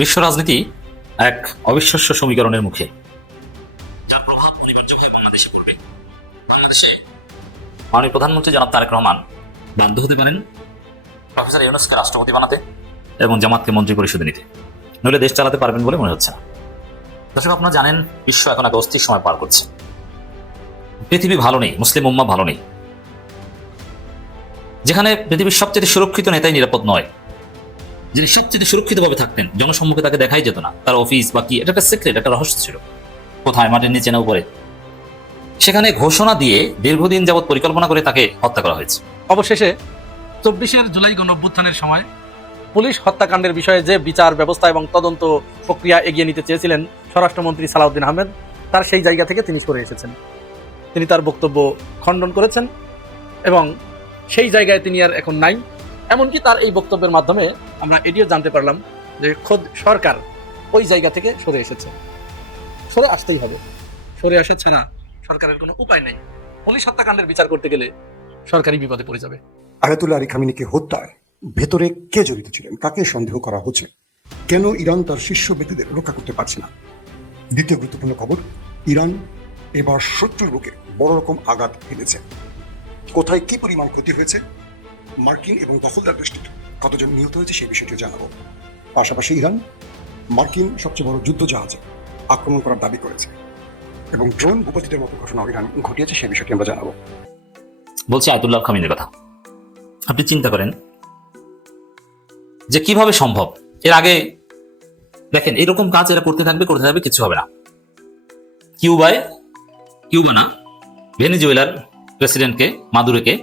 বিশ্ব রাজনীতি এক অবিশ্বাস্য সমীকরণের মুখে, যার প্রভাব অনিবার্যভাবে বাংলাদেশে পড়বে। বাংলাদেশে মাননীয় প্রধানমন্ত্রী জনাব তারেক রহমান বাধ্য হতে পারেন প্রফেসর ইউনূসকে রাষ্ট্রপতি বানাতে এবং জামাতকে মন্ত্রী পরিষদে নিতে, নইলে দেশ চালাতে পারবেন বলে মনে হচ্ছে না। দর্শক, আপনারা জানেন বিশ্ব এখন এক অস্থির সময় পার করছে। পৃথিবী ভালো নেই, মুসলিম উম্মাহ ভালো নেই। যেখানে পৃথিবীর সবচেয়ে সুরক্ষিত নেতাই নিরাপদ নয়, যিনি সবচেয়ে সুরক্ষিতভাবে থাকতেন, জনসম্মুখে তাকে দেখাই যেত না, তার অফিস বা কি, এটা একটা সিক্রেট, একটা রহস্য ছিল, কোথায়, মাটির নিচে না উপরে, সেখানে ঘোষণা দিয়ে দীর্ঘদিন যাবৎ পরিকল্পনা করে তাকে হত্যা করা হয়েছে। অবশেষে 24 জুলাই গণঅভ্যুত্থানের সময় পুলিশ হত্যাকাণ্ডের বিষয়ে যে বিচার ব্যবস্থা এবং তদন্ত প্রক্রিয়া এগিয়ে নিতে চেয়েছিলেন স্বরাষ্ট্রমন্ত্রী সালাউদ্দিন আহমেদ, তার সেই জায়গা থেকে তিনি সরে এসেছেন। তিনি তার বক্তব্য খণ্ডন করেছেন এবং সেই জায়গায় তিনি আর এখন নাই। এমনকি তার এই বক্তব্যের মাধ্যমে আমরা এটিও জানতে পারলাম যে খোদ সরকার ওই জায়গা থেকে সরে এসেছে। সরে আসতেই হবে, সরে আসা ছাড়া সরকারের কোনো উপায় নেই। পুলিশ হত্যাকাণ্ডের বিচার করতে গেলে সরকারি বিপদে পড়ে যাবে। আয়াতুল্লাহ আলী খামেনিকে হত্যায় ভেতরে কে জড়িত ছিলেন, কাকে সন্দেহ করা হচ্ছে, কেন ইরান তার শীর্ষ ব্যক্তিদের রক্ষা করতে পারছে না? দ্বিতীয় গুরুত্বপূর্ণ খবর, ইরান এবার শত্রুর বুকে বড় রকম আঘাত হেনেছে। কোথায় কি পরিমাণ ক্ষতি হয়েছে, মার্কিন এবং দখলদার দৃষ্টিতে কতজন নিহত হয়েছে সেই বিষয়টি জানাবো। পাশাপাশি ইরান মার্কিন সবচেয়ে বড় যুদ্ধ জাহাজে আক্রমণ করার দাবি করেছে এবং ড্রোন ভূপাতিতের মতো ঘটনা ইরান ঘটিয়েছে সেই বিষয়টি আমরা জানাবো। বলছি আয়াতুল্লাহ খামেনির কথা। আপনি চিন্তা করেন যে কিভাবে সম্ভব। এর আগে দেখেন, এরকম কাজ এরা করতে থাকবে, কিছু হবে না। কিউবা না, ভেনেজুয়েলার প্রেসিডেন্টকে, মাদুরোকে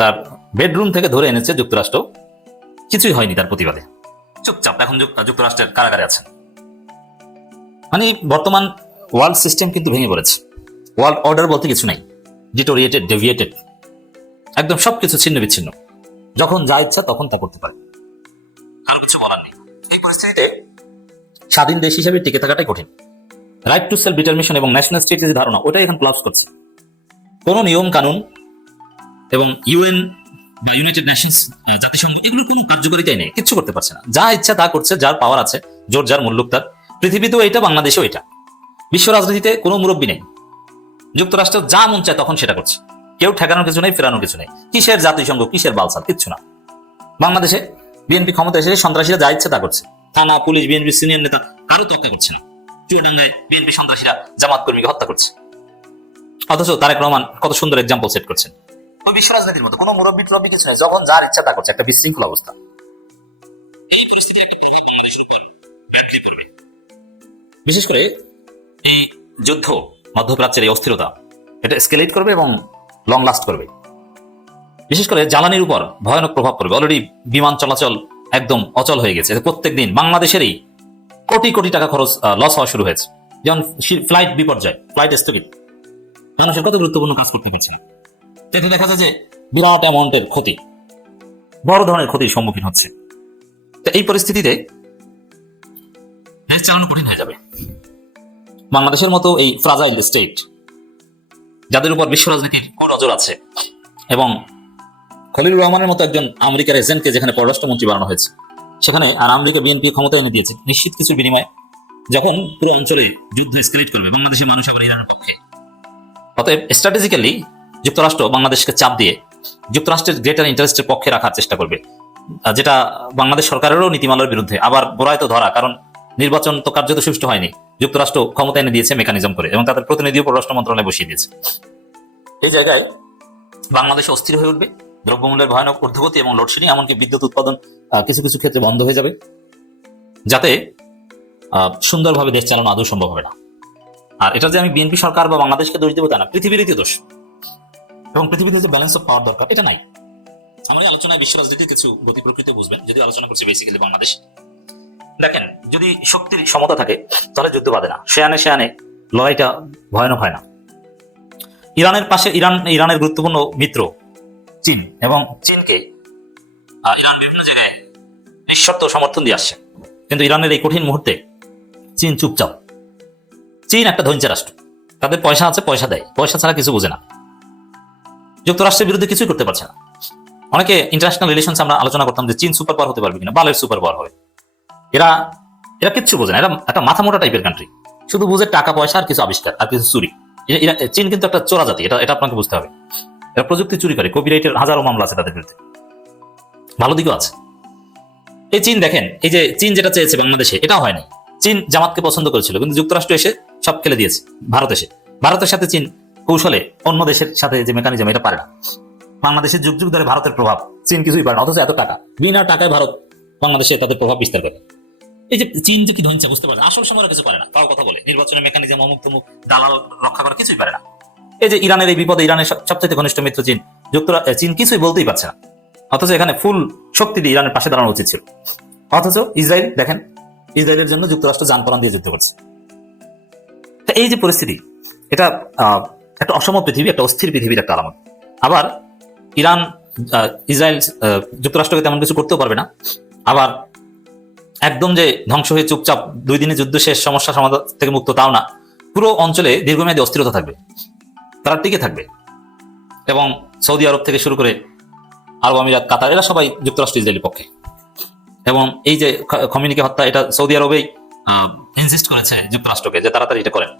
তার বেডরুম থেকে ধরে এনেছে যুক্তরাষ্ট্র, কিছুই হয়নি তার প্রতিবাদে, চুপচাপ এখন যুক্তরাষ্ট্রের কারাগারে আছেন। মানে বর্তমান ওয়ার্ল্ড সিস্টেম কিন্তু ভেঙে পড়েছে। ওয়ার্ল্ড অর্ডার বলতে কিছু নাই, ডিটোরিয়েটেড, ডেভিয়েটেড, একদম সবকিছু ছিন্ন বিচ্ছিন্ন। যখন যা ইচ্ছা তখন তা করতে পারে, কারো কিছু বলার নেই। এই পরিস্থিতিতে স্বাধীন দেশ হিসেবে টিকে থাকাটাই কঠিন। রাইট টু সেলফ ডিটারমিনেশন এবং ন্যাশনাল স্টেটের যে ধারণা, ওটাই এখন ক্লাস করছে। কোনো নিয়ম কানুন এবং ইউএন বা ইউনাইটেড নেশনস, জাতিসংঘ, এগুলোর কোনো কার্যকারিতাই নেই, কিচ্ছু করতে পারছে না। যা ইচ্ছা তা করছে, যার পাওয়ার আছে, জোর যার মুল্লুক তার। পৃথিবীতেও এটা, বাংলাদেশেও এটা। বিশ্ব রাজনীতিতে কোনো মুরব্বী নেই। যুক্তরাষ্ট্র যা মন চায় তখন সেটা করছে, কেউ ঠেকানোর কিছু নেই, ফেরানোর কিছু নেই। কিসের জাতিসংঘ, কিসের বালসাল, কিচ্ছু না। বাংলাদেশে বিএনপি ক্ষমতা এসে সন্ত্রাসীরা যা ইচ্ছে তা করছে। থানা, পুলিশ, বিএনপি সিনিয়র নেতা কারো তক্কা করছে না। চুয়াডাঙ্গায় বিএনপি সন্ত্রাসীরা জামাত কর্মীকে হত্যা করছে, অথচ তারেক রহমান কত সুন্দর এক্সাম্পল সেট করছেন। ওই বিশ্ব রাজনীতির মতো কোনো মুরব্বী টরব্বী কিছু নেই, যখন যার ইচ্ছা তা করছে, একটা বিশৃঙ্খল অবস্থা। এই পরিস্থিতি একটা প্রভাব বাংলাদেশের উপর ব্যাপক করবে। বিশেষ করে এই যুদ্ধ, মধ্যপ্রাচ্যের এই অস্থিরতা, এটা এসকেলেট করবে এবং লং লাস্ট করবে। বিশেষ করে জ্বালানির উপর ভয়ানক প্রভাব পড়বে। অলরেডি বিমান চলাচল একদম অচল হয়ে গেছে। প্রত্যেক দিন বাংলাদেশেরই কোটি কোটি টাকা খরচ, লস হওয়া শুরু হয়েছে। যেমন ফ্লাইট বিপর্যয়, ফ্লাইট স্থগিত, মানুষের কত গুরুত্বপূর্ণ কাজ করতে পারছে না। এতে দেখা যায় যে বিরাট অ্যামাউন্টের ক্ষতি, বড় ধরনের ক্ষতির সম্মুখীন হচ্ছে। তো এই পরিস্থিতিতে দেশ চালানো কঠিন হয়ে যাবে। বাংলাদেশের মতো এই ফ্রাজাইল স্টেট, যাদের উপর বিশ্ব রাজনীতির নজর আছে, এবং খলিলুর রহমানের মতো একজন আমেরিকার এজেন্টকে যেখানে পররাষ্ট্রমন্ত্রী বানানো হয়েছে, সেখানে আর আমেরিকা বিএনপি ক্ষমতা এনে দিয়েছে নিশ্চিত কিছুর বিনিময়ে। যখন পুরো অঞ্চলে যুদ্ধ এসকেলেট করবে, বাংলাদেশের মানুষ আবার ইরানের পক্ষে। অতএব স্ট্র্যাটেজিক্যালি যুক্তরাষ্ট্র বাংলাদেশকে চাপ দিয়ে যুক্তরাষ্ট্রের গ্রেটার ইন্টারেস্টের পক্ষে রাখার চেষ্টা করবে, যেটা বাংলাদেশ সরকারেরও নীতিমালার বিরুদ্ধে। আবার গোড়ায় তো ধরা, কারণ নির্বাচন তো কার্যত সুষ্ঠু হয়নি। যুক্তরাষ্ট্র ক্ষমতা এনে দিয়েছে মেকানিজম করে, এবং তাদের প্রতিনিধিও পররাষ্ট্র মন্ত্রণালয়ে বসিয়ে দিয়েছে। এই জায়গায় বাংলাদেশ অস্থির হয়ে উঠবে। দ্রব্যমূল্যের ভয়ানক ঊর্ধ্বগতি এবং লোডশেডিং, এমনকি বিদ্যুৎ উৎপাদন কিছু কিছু ক্ষেত্রে বন্ধ হয়ে যাবে, যাতে সুন্দরভাবে দেশ চালানো আদৌ সম্ভব হবে না। আর এটা যে আমি বিএনপি সরকার বা বাংলাদেশকে দোষ দেবো তা না, পৃথিবীরই দোষ। এবং পৃথিবীতে যে ব্যালেন্স অফ পাওয়ার দরকার, এটা নাই। আমার এই আলোচনায় বিশ্ব রাজনীতির কিছু গতি প্রকৃতি বুঝবেন, যদি আলোচনা করছি বেসিক্যালি বাংলাদেশ। দেখেন, যদি শক্তির সমতা থাকে তাহলে যুদ্ধ বাঁধে না, শেয়ানে লড়াইটা ভয়ানক হয় না। ইরানের পাশে ইরানের গুরুত্বপূর্ণ মিত্র চীন, এবং চীনকে ইরান বিভিন্ন জায়গায় নিঃশর্ত সমর্থন দিয়ে আসছে। কিন্তু ইরানের এই কঠিন মুহূর্তে চীন চুপচাপ। চীন একটা ধনী রাষ্ট্র, তাদের পয়সা আছে, পয়সা দেয়, পয়সা ছাড়া কিছু বোঝে না। যুক্তরাষ্ট্রের বিরুদ্ধে কিছুই করতে পারছে না। অনেকে ইন্টারন্যাশনাল রিলেশনস আমরা আলোচনা করতাম যে চীন সুপার পাওয়ার হতে পারবে কিনা, বালের সুপার পাওয়ার হবে। এরা এরা কিচ্ছু বোঝে না, এরা একটা মাথা মোটা টাইপের কান্ট্রি, শুধু বুঝে টাকা পয়সা আর কিছু আবিষ্কার আর কিছু চুরি। চীন কিন্তু একটা চোরা জাতি, এটা আপনাকে বুঝতে হবে। এরা প্রযুক্তি চুরি করে, কপিরাইটের হাজারো মামলা আছে তাদের বিরুদ্ধে, ভালো দিকও আছে। এই চীন দেখেন, এই যে চীন যেটা চেয়েছে বাংলাদেশে, এটাও হয়নি। চীন জামাতকে পছন্দ করেছিল, কিন্তু যুক্তরাষ্ট্র এসে সব খেলে দিয়েছে। ভারতের সাথে চীন কৌশলে অন্য দেশের সাথে যে মেকানিজম, এটা পারে না। বাংলাদেশের যুগ যুগ ধরে ভারতের প্রভাব চীন কিছুই পারে না, অথচ এত টাকা, বিনা টাকায় ভারত বাংলাদেশে তাদের প্রভাব বিস্তার করে। এই যে চীন যে কি ধনছে বুঝতে পারে, আসল সময় কিছু পারে না, তাও কথা বলে নির্বাচনের মেকানিজম, অমুক তমুক, দালাল রক্ষা করা কিছুই পারে না। এই যে ইরানের এই বিপদে, ইরানের সবচেয়ে ঘনিষ্ঠ মিত্র চীন, চীন কিছুই বলতেই পারছে না, অথচ এখানে ফুল শক্তি দিয়ে ইরানের পাশে দাঁড়ানো উচিত ছিল। অথচ ইসরায়েল দেখেন, ইসরায়েলের জন্য যুক্তরাষ্ট্র যান প্রাণ দিয়ে যুদ্ধ করছে। এই যে পরিস্থিতি, এটা একটা অসম পৃথিবী, একটা অস্থির পৃথিবীর একটা আলামত। আবার ইরান, ইসরায়েল যুক্তরাষ্ট্রকে তেমন কিছু করতেও পারবে না। আবার একদম যে ধ্বংস হয়ে চুপচাপ 2 দিনে যুদ্ধ শেষ, সমস্যা সমাধান থেকে মুক্ত, তাও না। পুরো অঞ্চলে দীর্ঘমেয়াদী অস্থিরতা থাকবে, তারা টিকে থাকবে। এবং সৌদি আরব থেকে শুরু করে আরব আমিরাত, কাতার, এরা সবাই যুক্তরাষ্ট্র ইসরায়েলের পক্ষে। এবং এই যে খমিনিকে হত্যা, এটা সৌদি আরবেই ইনসিস্ট করেছে যুক্তরাষ্ট্রকে যে তাড়াতাড়ি এটা করেন।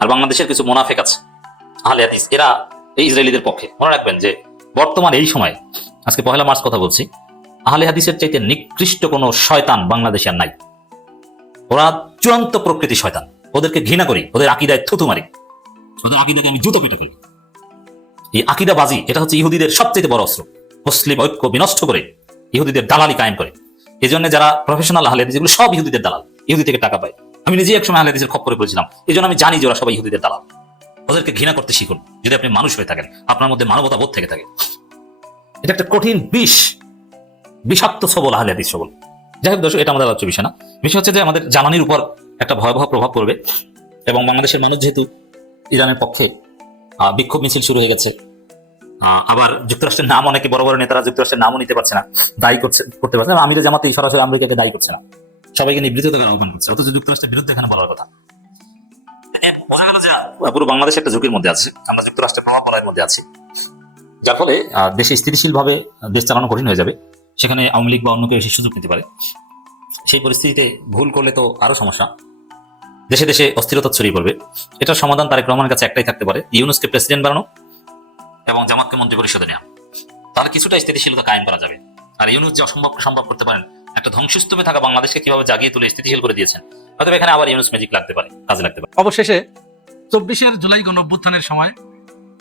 আর বাংলাদেশের কিছু মুনাফিক আছে, আহলে হাদিস, এরা এই ইসরায়েলিদের পক্ষে। মনে রাখবেন যে বর্তমান এই সময়, আজকে 1 মার্চ কথা বলছি, আহলে হাদিসের চাইতে নিকৃষ্ট কোনো শয়তান বাংলাদেশে আর নাই। ওরা চূড়ান্ত প্রকৃতি শয়তান, ওদেরকে ঘৃণা করি, ওদের আকীদায় থুতু মারি, ওদের আকীদাকে আমি জুতো পেটো ফেলি। এই আকীদাবাজি, এটা হচ্ছে ইহুদিদের সবচেয়ে বড় অস্ত্র। মুসলিম ঐক্য বিনষ্ট করে ইহুদিদের দালালি কায়েম করে। এই জন্য যারা প্রফেশনাল আহলে হাদিস, এগুলো সব ইহুদিদের দালাল, ইহুদি থেকে টাকা পায়। আমি নিজেই একসময় আহলে হাদিসের খপ্পরে পড়েছিলাম, এই জন্য আমি জানি যে ওরা সবাই ইহুদিদের দালাল। ওদেরকে ঘৃণা করতে শিখুন, যদি আপনি মানুষ হয়ে থাকেন, আপনার মধ্যে মানবতা বোধ থেকে থাকে। এটা একটা কঠিন বিষাক্ত সবল আহলে হাদিস সবল। যাই হোক দর্শক, এটা আমাদের আলোচ্য বিষয় না। বিষয় হচ্ছে যে আমাদের জ্বালানির উপর একটা ভয়াবহ প্রভাব পড়বে। এবং বাংলাদেশের মানুষ যেহেতু ইরানের পক্ষে, বিক্ষোভ মিছিল শুরু হয়ে গেছে। আবার যুক্তরাষ্ট্রের নাম, অনেকে বড় বড় নেতারা যুক্তরাষ্ট্রের নামও নিতে পারছে না, দায়ী করতে পারছে না। আমিরে জামাতে সরাসরি আমেরিকাকে দায়ী করছে না, সবাইকে নিবৃত্ত করার আহ্বান করছে, অথচ যুক্তরাষ্ট্রের বিরুদ্ধে এখানে বলার কথা। পুরো বাংলাদেশ একটা ঝুঁকির মধ্যে আছে, আমরা যুক্তরাষ্ট্রের প্রভাব বলয়ের মধ্যে আছি, যার ফলে দেশে স্থিতিশীল ভাবে দেশ চালানো কঠিন হয়ে যাবে। সেখানে আওয়ামী লীগ বা অন্য কেউ এসে সুযোগ নিতে পারে। সেই পরিস্থিতিতে ভুল করলে তো আরো সমস্যা, দেশে দেশে অস্থিরতা ছড়িয়ে পড়বে। এটার সমাধান তারেক রহমানের কাছে একটাই থাকতে পারে, ইউনূসকে প্রেসিডেন্ট বানানো এবং জামাতকে মন্ত্রী পরিষদে নেওয়া। তাহলে কিছুটা স্থিতিশীলতা কায়েম করা যাবে। আর ইউনূস যে অসম্ভবকে সম্ভব করতে পারেন, একটা ধ্বংসস্তূপে থাকা বাংলাদেশকে কিভাবে জাগিয়ে তুলে স্থিতিশীল করে দিয়েছেন, হয়তো এখানে আবার ইউনূস ম্যাজিক লাগতে পারে, কাজে লাগতে পারে। অবশেষে 24 জুলাই গণঅভ্যুত্থানের সময়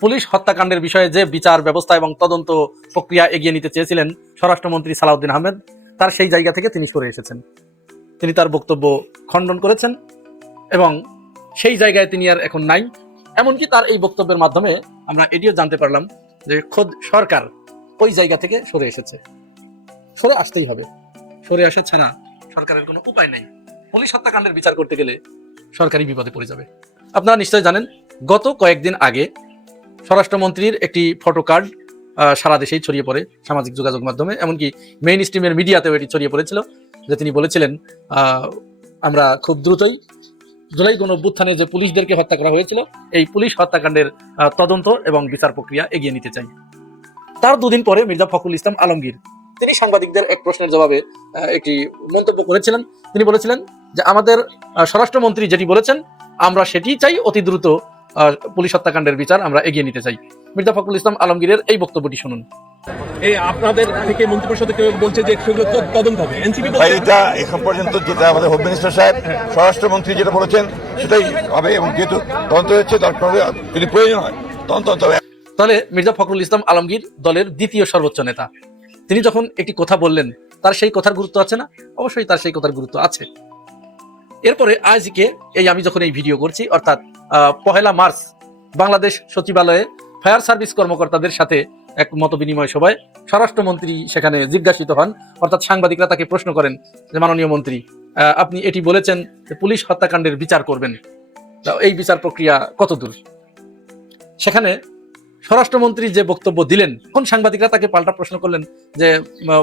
পুলিশ হত্যাকাণ্ডের বিষয়ে যে বিচার ব্যবস্থা এবং তদন্ত প্রক্রিয়া এগিয়ে নিতে চেয়েছিলেন স্বরাষ্ট্রমন্ত্রী সালাউদ্দিন আহমেদ, তার সেই জায়গা থেকে তিনি সরে এসেছেন। তিনি তার বক্তব্য খণ্ডন করেছেন এবং সেই জায়গায় তিনি আর এখন নাই। এমনকি তার এই বক্তব্যের মাধ্যমে আমরা এটিও জানতে পারলাম যে খোদ সরকার ওই জায়গা থেকে সরে এসেছে। সরে আসতেই হবে, সরে আসা ছাড়া সরকারের কোনো উপায় নেই। পুলিশ হত্যাকাণ্ডের বিচার করতে গেলে সরকারি বিপদে পড়ে যাবে। আপনারা নিশ্চয় জানেন, গত কয়েকদিন আগে স্বরাষ্ট্রমন্ত্রীর একটি ফটো কার্ড সারা দেশেই ছড়িয়ে পড়ে সামাজিক যোগাযোগ মাধ্যমে, এমনকি মেইন স্ট্রিমের মিডিয়াতেও এটি ছড়িয়ে পড়েছিল, যে তিনি বলেছিলেন আমরা খুব দ্রুতই জুলাই গণঅভ্যুত্থানে যে পুলিশদেরকে হত্যা করা হয়েছিল, এই পুলিশ হত্যাকাণ্ডের তদন্ত এবং বিচার প্রক্রিয়া এগিয়ে নিতে চাই। তার 2 দিন পরে মির্জা ফখরুল ইসলাম আলমগীর তিনি সাংবাদিকদের এক প্রশ্নের জবাবে একটি মন্তব্য করেছিলেন। তিনি বলেছিলেন যে আমাদের স্বরাষ্ট্রমন্ত্রী যেটি বলেছেন আমরা সেটি চাই, অতি দ্রুত পুলিশ হত্যাকাণ্ডের বিচার আমরা এগিয়ে নিতে চাই। মির্জা ফখরুল ইসলাম আলমগীরের এই বক্তব্যটি শুনুন। এই আপনাদের থেকে মন্ত্রিপরিষদে কেউ বলছে যে সেগুলো তদন্ত হবে, এনসিপি এটা এখন পর্যন্ত যেটা আমাদের হোম মিনিস্টার সাহেব, স্বরাষ্ট্রমন্ত্রী যেটা বলেছেন সেটাই হবে, এবং যেহেতু তদন্ত হচ্ছে তারপরে যদি প্রয়োজন হয় তদন্ত হবে। তাহলে মির্জা ফখরুল ইসলাম আলমগীর দলের দ্বিতীয় সর্বোচ্চ নেতা, তিনি যখন একটি কথা বললেন, তার সেই কথার গুরুত্ব আছে না? অবশ্যই তার সেই কথার গুরুত্ব আছে। এরপরে আজকে আমি যখন এই ভিডিও করছি, অর্থাৎ 1 মার্চ বাংলাদেশ সচিবালয়ে ফায়ার সার্ভিস কর্মকর্তাদের সাথে এক মত বিনিময় সভায় স্বরাষ্ট্রমন্ত্রী সেখানে জিজ্ঞাসিত হন, অর্থাৎ সাংবাদিকরা তাকে প্রশ্ন করেন যে মাননীয় মন্ত্রী, আপনি এটি বলেছেন যে পুলিশ হত্যাকাণ্ডের বিচার করবেন, এই বিচার প্রক্রিয়া কত দূর? সেখানে স্বরাষ্ট্রমন্ত্রী যে বক্তব্য দিলেন, তখন সাংবাদিকরা তাকে পাল্টা প্রশ্ন করলেন যে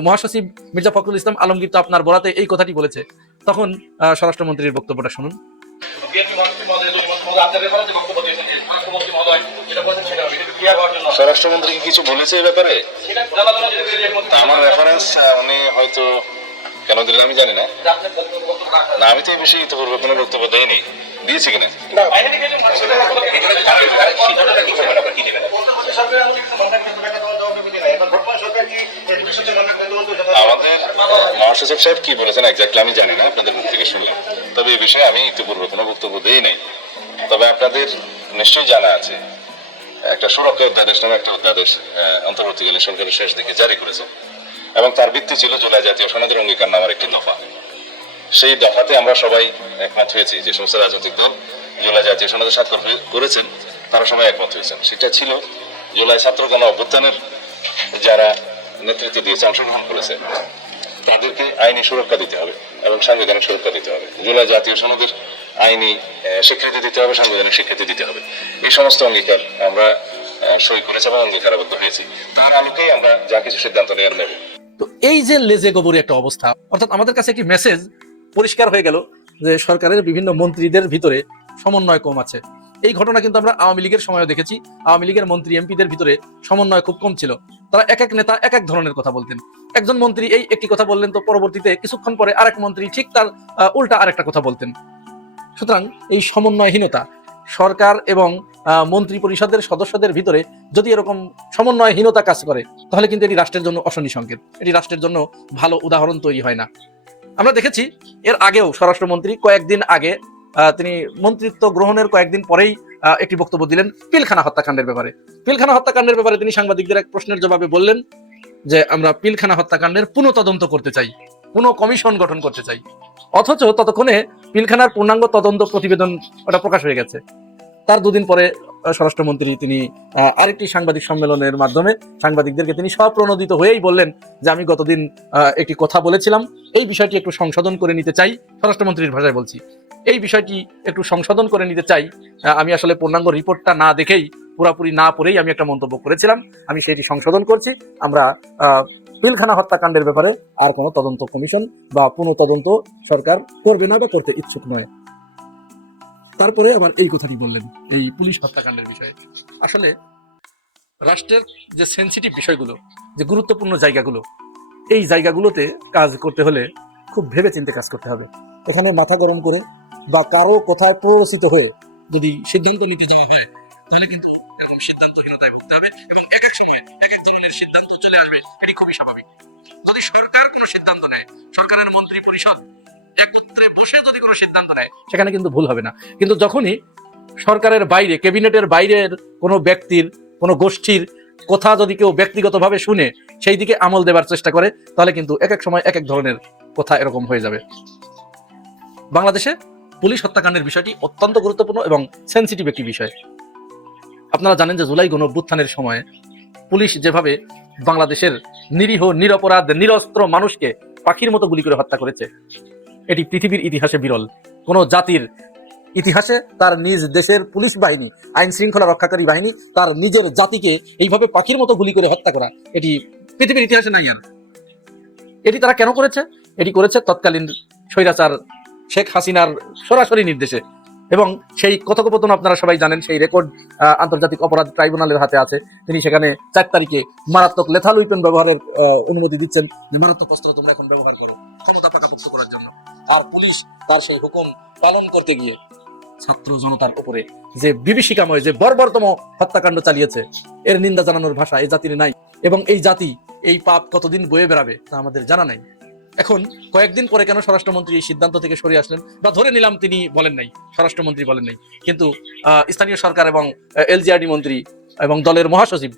মহাসচিব মির্জা ফখরুল ইসলাম আলমগীর তো আপনার বলাতে এই কথাটি বলেছে। তখন স্বরাষ্ট্রমন্ত্রীর বক্তব্যটা শুনুন। স্বরাষ্ট্রমন্ত্রী কিছু বলেছে এই ব্যাপারে? আমার রেফারেন্স উনি হয়তো কেন দিলেন আমি জানি না। না আমি তো এই বিষয়ে ইতিপূর্বে কোনো বক্তব্য দেয়নি, দিয়েছি কিনা আমাদের মহাসচিব সাহেব কি বলেছেন এক্স্যাক্টলি আমি জানি না, আপনাদের মুখ থেকে শুনলাম। তবে এই বিষয়ে আমি ইতিপূর্বে কোনো বক্তব্য দিই নাই। তবে আপনাদের নিশ্চয়ই জানা আছে একটা সুরক্ষা অধ্যাদেশ নামে একটা অধ্যাদেশ অন্তর্বর্তীকালীন সরকারের শেষ দিকে জারি করেছে, এবং তার ভিত্তি ছিল জুলাই জাতীয় সনদের অঙ্গীকার নামের একটি দফা। সেই দফাতে আমরা সবাই একমত হয়েছি, যে সমস্ত রাজনৈতিক দল জুলাই জাতীয় সনদে স্বাক্ষর করেছেন তারা সবাই একমত হয়েছেন। সেটা ছিল জুলাই ছাত্র গণ অভ্যুত্থানের যারা নেতৃত্ব দিয়েছে, অংশগ্রহণ করেছে, তাদেরকে আইনি সুরক্ষা দিতে হবে এবং সাংবিধানিক সুরক্ষা দিতে হবে। জুলাই জাতীয় সনদের আইনি স্বীকৃতি দিতে হবে, সাংবিধানিক স্বীকৃতি দিতে হবে। এই সমস্ত অঙ্গীকার আমরা সই করেছি এবং অঙ্গীকারাবদ্ধ হয়েছি। তার আলোকেই আমরা যা কিছু সিদ্ধান্ত নেওয়ার নেব। তো এই যে লেজে গোবরে একটা অবস্থা, অর্থাৎ আমাদের কাছে একটি মেসেজ পরিষ্কার হয়ে গেল যে সরকারের বিভিন্ন মন্ত্রীদের ভিতরে সমন্বয় কম আছে। এই ঘটনা কিন্তু আমরা আওয়ামী লীগের সময়ও দেখেছি। আওয়ামী লীগের মন্ত্রী এমপিদের ভিতরে সমন্বয় খুব কম ছিল। তারা এক এক নেতা এক এক ধরনের কথা বলতেন। একজন মন্ত্রী এই একটি কথা বললেন, তো পরবর্তীতে কিছুক্ষণ পরে আরেক মন্ত্রী ঠিক তার উল্টা আরেকটা কথা বলতেন। সুতরাং এই সমন্বয়হীনতা, সরকার এবং মন্ত্রী পরিষদের সদস্যদের ভিতরে যদি এরকম সমন্বয়হীনতা কাজ করে, তাহলে কিন্তু এটি রাষ্ট্রের জন্য অশনি সংকেত, এটি রাষ্ট্রের জন্য ভালো উদাহরণ তৈরি হয় না। আমরা দেখেছি এর আগেও স্বরাষ্ট্রমন্ত্রী কয়েকদিন আগে তিনি মন্ত্রিত্ব গ্রহণের কয়েকদিন পরেই একটি বক্তব্য দিলেন পিলখানা হত্যাকাণ্ডের ব্যাপারে। পিলখানা হত্যাকাণ্ডের ব্যাপারে তিনি সাংবাদিকদের এক প্রশ্নের জবাবে বললেন যে আমরা পিলখানা হত্যাকাণ্ডের পুনঃতদন্ত করতে চাই, পুনঃ কমিশন গঠন করতে চাই। অথচ ততক্ষণে পিলখানার পূর্ণাঙ্গ তদন্ত প্রতিবেদন ওটা প্রকাশ হয়ে গেছে। তার দুদিন পরে স্বরাষ্ট্রমন্ত্রী তিনি আরেকটি সাংবাদিক সম্মেলনের মাধ্যমে সাংবাদিকদেরকে তিনি স্বপ্রণোদিত হয়েই বললেন যে আমি গতদিন একটি কথা বলেছিলাম, এই বিষয়টি একটু সংশোধন করে নিতে চাই। স্বরাষ্ট্রমন্ত্রীর ভাষায় বলছি, এই বিষয়টি একটু সংশোধন করে নিতে চাই। আমি আসলে পূর্ণাঙ্গ রিপোর্টটা না দেখেই, পুরাপুরি না পড়েই আমি একটা মন্তব্য করেছিলাম, আমি সেটি সংশোধন করছি। আমরা পিলখানা হত্যাকাণ্ডের ব্যাপারে আর কোনো তদন্ত কমিশন বা পুনঃ তদন্ত সরকার করবে না বা করতে ইচ্ছুক নয়। তারপরে আবার এই কথাটি বললেন এই পুলিশ হত্যাকাণ্ডের বিষয়ে। আসলে রাষ্ট্রের যে সেনসিটিভ বিষয়গুলো, যে গুরুত্বপূর্ণ জায়গাগুলো, এই জায়গাগুলোতে কাজ করতে হলে খুব ভেবে চিন্তে কাজ করতে হবে। এখানে মাথা গরম করে বা কারো কোথায় প্ররোচিত হয়ে যদি সিদ্ধান্ত নিতে যাওয়া হয়, তাহলে কিন্তু এরকম সিদ্ধান্তহীনতায় ভুগতে হবে এবং এক এক সময় এক এক ধরনের সিদ্ধান্ত চলে আসবে। এটি খুবই স্বাভাবিক। যদি সরকার কোনো সিদ্ধান্ত নেয়, সরকারের মন্ত্রী পরিষদ একত্রে বসে যদি কোনো সিদ্ধান্ত নেয়, সেখানে কিন্তু ভুল হবে না। কিন্তু যখনই সরকারের বাইরে, ক্যাবিনেটের বাইরের কোনো ব্যক্তির, কোনো গোষ্ঠীর কথা যদি কেউ ব্যক্তিগতভাবে শুনে সেই দিকে আমল দেবার চেষ্টা করে, তাহলে কিন্তু এক এক সময় এক এক ধরনের কথা এরকম হয়ে যাবে। বাংলাদেশে পুলিশ হত্যাকাণ্ডের বিষয়টি অত্যন্ত গুরুত্বপূর্ণ এবং সেনসিটিভ একটি বিষয়। আপনারা জানেন যে জুলাই গণঅভ্যুত্থানের সময় পুলিশ যেভাবে বাংলাদেশের নিরীহ, নিরপরাধ, নিরস্ত্র মানুষকে পাখির মতো গুলি করে হত্যা করেছে, এটি পৃথিবীর ইতিহাসে বিরল। কোন জাতির ইতিহাসে তার নিজ দেশের পুলিশ বাহিনী, আইন শৃঙ্খলা রক্ষাকারী বাহিনী তার নিজের জাতিকে এইভাবে পাখির মতো গুলি করে হত্যা করা, এটি পৃথিবীর ইতিহাসে নাই আর। এটি তারা কেন করেছে? এটি করেছে তৎকালীন স্বৈরাচার শেখ হাসিনার সরাসরি নির্দেশে। এবং সেই কথোপকথন আপনারা সবাই জানেন, সেই রেকর্ড আন্তর্জাতিক অপরাধ ট্রাইব্যুনালের হাতে আছে। তিনি সেখানে 4 তারিখে মারাত্মক লেথাল উইপেন ব্যবহারের অনুমতি দিচ্ছেন, যে মারাত্মক অস্ত্র তোমরা এখন ব্যবহার করো ক্ষমতা পাকাপোক্ত করার জন্য। আর পুলিশ তার সেই হুকুম পালন করতে গিয়ে ছাত্র জনতার উপরে যে বিভীষিকাময়, যে বর্বরতম হত্যাকাণ্ড চালিয়েছে, এর নিন্দা জানানোর ভাষা এই জাতির নাই। এবং এই জাতি এই পাপ কতদিন বয়ে বেড়াবে তা আমাদের জানা নাই। এখন কয়েকদিন পরে কেন স্বরাষ্ট্রমন্ত্রী এই সিদ্ধান্ত থেকে সরে আসলেন, বা ধরে নিলাম তিনি বলেন নাই, স্বরাষ্ট্রমন্ত্রী বলেন নাই, কিন্তু স্থানীয় সরকার এবং এলজিআরডি মন্ত্রী এবং দলের মহাসচিব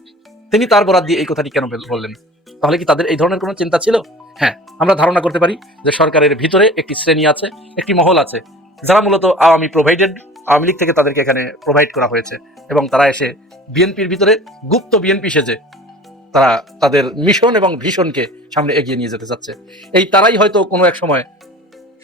তিনি তার বরাত দিয়ে এই কথাটি কেন বললেন? তাহলে কি তাদের এই ধরনের কোনো চিন্তা ছিল? হ্যাঁ, আমরা ধারণা করতে পারি যে সরকারের ভিতরে একটি শ্রেণী আছে, একটি মহল আছে, যারা মূলত আওয়ামী লীগ থেকে তাদেরকে এখানে প্রোভাইড করা হয়েছে, এবং তারা এসে বিএনপির ভিতরে গুপ্ত বিএনপি সেজে তারা তাদের মিশন এবং ভিশনকে সামনে এগিয়ে নিয়ে যেতে চাচ্ছে। এই তারাই হয়তো কোনো এক সময়